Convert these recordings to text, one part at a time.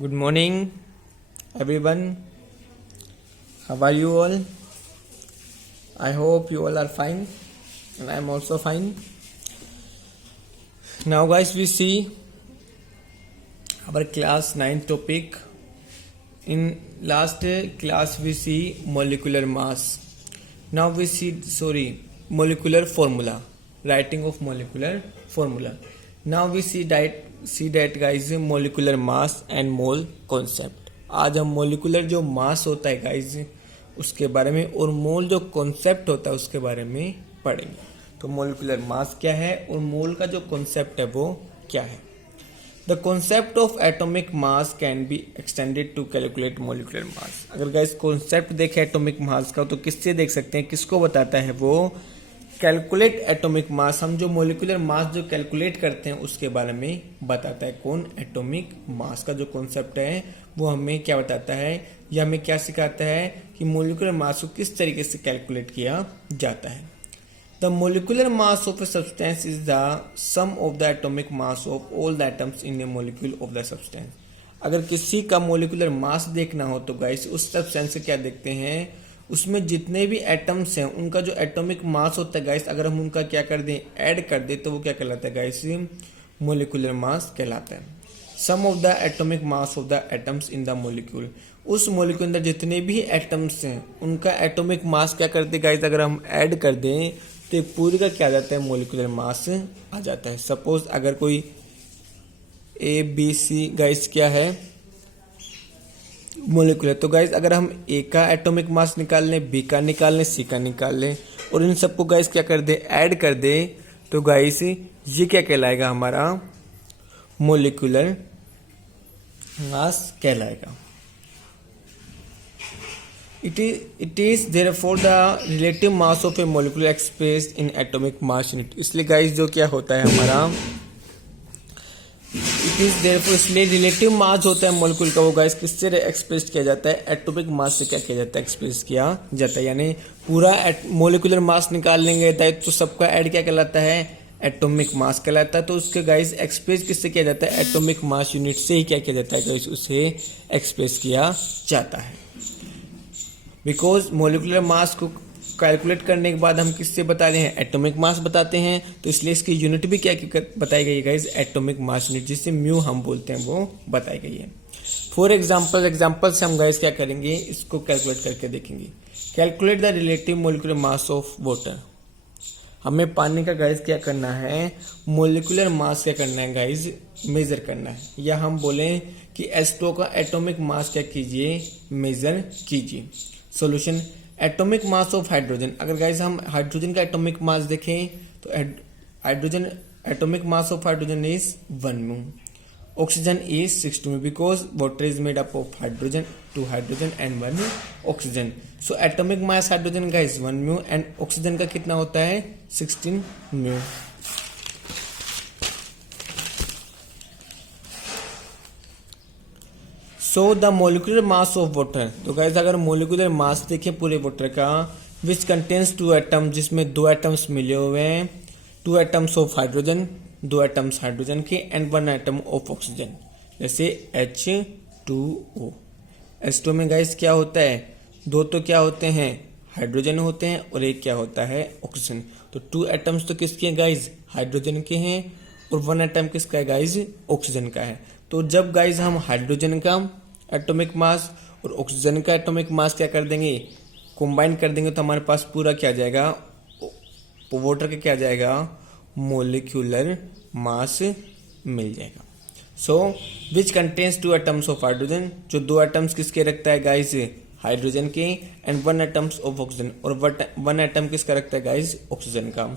Good morning, everyone. How are you all? I hope you all are fine, and I am also fine. Now, guys, we see our class 9 topic. In last class, we see molecular mass. Now we see, molecular formula, writing of molecular formula. Now we see that guys, molecular mass and mole concept. आज हम molecular जो मास होता है guys उसके बारे में और मोल जो कॉन्सेप्ट होता है उसके बारे में पढ़ेंगे. तो मोलिकुलर मास क्या है और मोल का जो कॉन्सेप्ट है वो क्या है. The concept of atomic mass can be extended to calculate molecular mass. अगर गाइज कॉन्सेप्ट देखें एटॉमिक मास का तो किससे देख सकते हैं, किसको बताता है वो कैलकुलेट एटॉमिक मास. हम जो मोलिकुलर मास जो कैलकुलेट करते हैं उसके बारे में बताता है. कौन? एटॉमिक मास का जो कॉन्सेप्ट है वो हमें क्या बताता है या हमें क्या सिखाता है कि मोलिकुलर मास को किस तरीके से कैलकुलेट किया जाता है. The molecular mass of a substance is the sum of the atomic mass of all the atoms in a molecule of the substance. अगर किसी का मोलिकुलर मास देखना हो तो गाइस उस सब्सटेंस से क्या देखते हैं, उसमें जितने भी एटम्स हैं उनका जो एटॉमिक मास होता है गाइस अगर हम उनका क्या कर दें, ऐड कर दें तो वो क्या कहलाता है गाइस, मोलिकुलर मास कहलाता है. Sum of the atomic mass of the atoms in the molecule. उस मोलिक्यूल अंदर जितने भी एटम्स हैं उनका एटॉमिक मास क्या करते हैं गाइस अगर हम ऐड कर दें तो पूरी का क्या आ जाता है, मोलिकुलर मास आ जाता है. सपोज अगर कोई ए बी सी गाइस क्या है मोलिकुलर, तो गाइस अगर हम ए का एटॉमिक मास निकाल लें, बी का निकाल लें, सी का निकाल लें और इन सबको गाइस क्या कर दे, ऐड कर दे तो गाइस ये क्या कहलाएगा, हमारा मोलिकुलर मास कहलाएगा. It is therefore the relative mass of a molecule expressed in atomic mass unit. इसलिए गाइस जो क्या होता है हमारा इट इज therefore इसलिए रिलेटिव मास होता है मोलिक्यूल का वो गाइस किससे एक्सप्रेस किया जाता है, एटॉमिक मास से क्या किया जाता है, एक्सप्रेस किया जाता है. यानी पूरा मोलिकुलर मास निकाल लेंगे तो सबका ऐड क्या कहलाता है, एटॉमिक मास कहलाता है. तो उसके गाइस एक्सप्रेस किससे किया जाता है, एटॉमिक मास यूनिट से ही क्या किया जाता है गाइस, उसे एक्सप्रेस किया जाता है. बिकॉज मोलिकुलर मास को कैलकुलेट करने के बाद हम किससे बता रहे हैं, एटॉमिक मास बताते हैं. तो इसलिए इसकी यूनिट भी क्या बताई गई है गाइस, एटॉमिक मास यूनिट जिसे म्यू हम बोलते हैं वो बताई गई है. फॉर एग्जाम्पल से हम गाइस क्या करेंगे, इसको कैलकुलेट करके देखेंगे. Calculate the relative molecular mass of water. हमें पानी का गाइस क्या करना है, मोलिकुलर मास क्या करना है गाइस, मेजर करना है. या हम बोले कि H2O का एटॉमिक मास क्या कीजिए, मेजर कीजिए. Solution atomic mass of hydrogen. अगर गाइस हम हाइड्रोजन का एटॉमिक मास देखें तो hydrogen atomic mass of hydrogen is 1 mu. Oxygen is 6 mu because water is made up of hydrogen, 2 hydrogen and 1 oxygen. So atomic mass hydrogen का is 1 mu and oxygen का कितना होता है, 16 mu. So the molecular mass of water. तो guys अगर molecular mass देखें पूरे water का, विच कंटेन्स 2 एटम्स, जिसमें 2 एटम्स मिले हुए हैं, 2 atoms of hydrogen, 2 atoms hydrogen के एंड 1 एटम ऑफ ऑक्सीजन. जैसे H2O. H2O में गाइस क्या होता है, 2 तो क्या होते हैं, हाइड्रोजन होते हैं और एक क्या होता है, ऑक्सीजन. तो 2 एटम्स तो किसके हैं गाइस, हाइड्रोजन के हैं और 1 एटम किसका है गाइस, ऑक्सीजन का है. तो जब गाइस हम हाइड्रोजन का एटॉमिक मास और ऑक्सीजन का एटॉमिक मास क्या कर देंगे, कंबाइन कर देंगे तो हमारे पास पूरा क्या आ जाएगा, वाटर का क्या आ जाएगा, मोलिकुलर मास मिल जाएगा. So which contains 2 atoms of hydrogen. जो 2 एटम्स किसके रखता है गाइस, हाइड्रोजन के एंड 1 एटम्स ऑफ ऑक्सीजन और 1 एटम किसका रखता है गाइस, ऑक्सीजन का.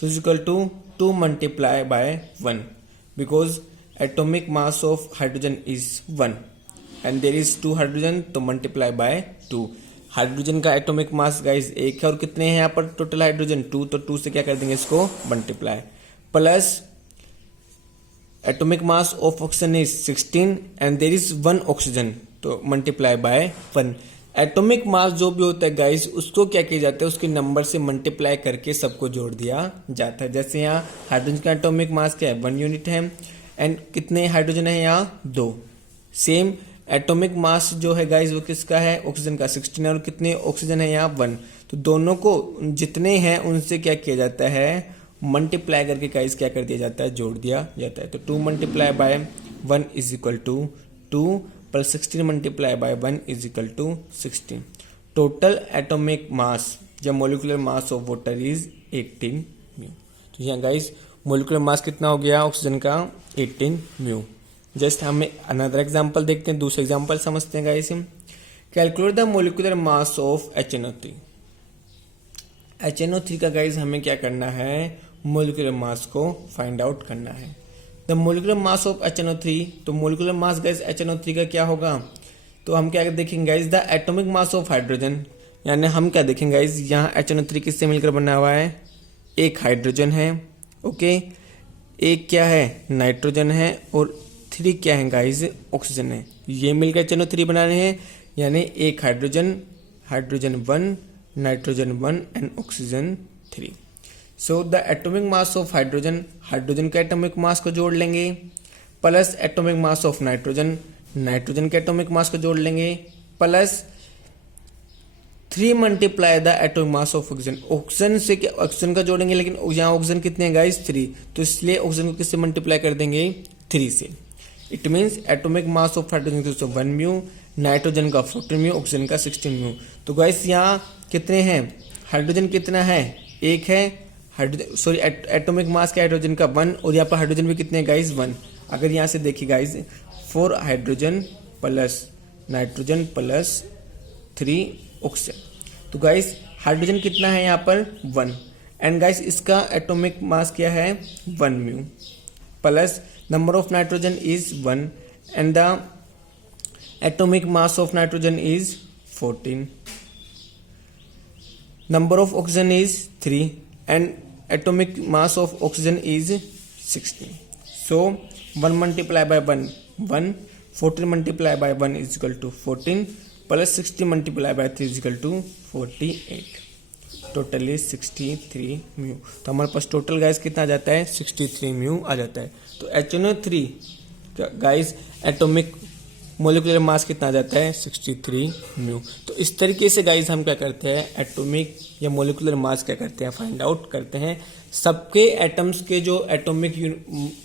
So is equal to 2 multiply by 1 because atomic mass of hydrogen is 1 and there is 2 hydrogen तो multiply by 2. हाइड्रोजन का एटॉमिक मास गाइस 1 है और कितने हैं यहाँ पर टोटल हाइड्रोजन 2, तो 2 से क्या कर देंगे इसको multiply, plus atomic mass of oxygen is 16 and there is 1 oxygen तो मल्टीप्लाई बाय 1. एटॉमिक मास जो भी होता है गाइस उसको क्या किया जाता है, उसके नंबर से मल्टीप्लाई करके सबको जोड़ दिया जाता है. जैसे यहाँ हाइड्रोजन का एटॉमिक मास क्या है, 1 यूनिट है एंड कितने हाइड्रोजन है यहाँ 2. सेम एटॉमिक मास जो है गाइस वो किसका है, ऑक्सीजन का 16 और कितने ऑक्सीजन है यहाँ 1। तो दोनों को जितने हैं उनसे क्या किया जाता है, मल्टीप्लाई करके गाइस क्या कर दिया जाता है, जोड़ दिया जाता है। तो 2 multiply by 1 is equal to 2 plus 16 multiply by 1 is equal to 16। Total atomic mass या molecular mass of water is 18 म्यू। तो यहाँ गाइस मोलिकुलर मास कितना हो गया ऑक्सीजन का, 18 म्यू। जस्ट हमें अनदर एग्जांपल देखते हैं, दूसरा एग्जांपल समझते हैं guys. Calculate the molecular mass of HNO3। HNO3 का गाइस हमें क्या करना है, मोलिकुलर मास को फाइंड आउट करना है। The molecular mass of HNO3, तो मोलिकुलर मास गाइस HNO3 का क्या होगा, तो हम क्या देखेंगे guys, the atomic mass of hydrogen, यानी हम क्या देखेंगे गाइस, यहाँ HNO3 किससे मिलकर बना हुआ है, एक हाइड्रोजन है, ओके, एक क्या है नाइट्रोजन है, और 3 क्या है गाइस, ऑक्सीजन है। ये मिलकर HNO3 बना रहे हैं, यानी एक hydrogen, hydrogen 1, nitrogen 1 and oxygen 3। So the atomic mass of hydrogen, hydrogen के एटॉमिक मास को जोड़ लेंगे, plus atomic mass of nitrogen, nitrogen के एटॉमिक मास को जोड़ लेंगे, plus 3 multiply the atomic mass of oxygen. Oxygen से क्या, ऑक्सीजन का जोड़ेंगे, लेकिन यहाँ ऑक्सीजन कितने हैं गाइस, 3, तो इसलिए ऑक्सीजन को किससे मल्टीप्लाई कर देंगे, 3 से। It means atomic mass of hydrogen 1 mu, nitrogen का 14 म्यू, ऑक्सीजन का 16 म्यू। तो गाइस यहाँ कितने हैं, हाइड्रोजन कितना है, एक है, हाइड्रोजन सॉरी एटॉमिक मास का हाइड्रोजन का 1, और यहाँ पर हाइड्रोजन भी कितने हैं गाइस, 1। अगर यहाँ से देखिए guys 4 hydrogen plus nitrogen plus 3 oxygen, तो गाइस हाइड्रोजन कितना है यहाँ पर 1, एंड गाइस इसका एटॉमिक मास क्या है 1 mu, plus number of nitrogen is 1 and the atomic mass of nitrogen is 14, number of oxygen is 3 and atomic mass of oxygen is 16. So 1 multiplied by 1 1, 14 multiplied by 1 is equal to 14 plus 60 multiplied by 3 is equal to 48. Total is 63 mu. तो हमारे पास total guys कितना आ जाता है, 63 mu आ जाता है। तो HNO3 guys atomic molecular mass कितना आ जाता है, 63 म्यू। तो इस तरीके से गाइस हम क्या करते हैं, एटॉमिक या मोलिकुलर मास क्या करते हैं, फाइंड आउट करते हैं। सबके एटम्स के जो एटॉमिक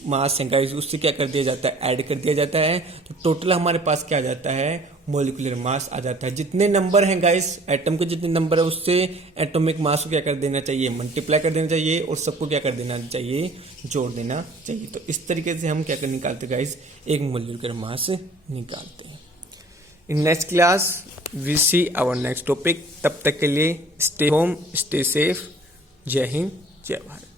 मास है गाइस उससे क्या कर दिया जाता है, ऐड कर दिया जाता है। तो टोटल हमारे पास क्या आ जाता है, मोलिकुलर मास आ जाता है। जितने नंबर हैं गाइस एटम के जितने नंबर है उससे एटॉमिक मास को क्या कर देना चाहिए, मल्टीप्लाई कर देना चाहिए, और सबको क्या कर देना चाहिए, जोड़ देना चाहिए। तो इस तरीके से हम क्या कर निकालते हैं गाइस, एक मोलिकुलर मास निकालते हैं। In next class we see our next topic. तब तक के लिए स्टे होम, स्टे सेफ। जय हिंद, जय भारत।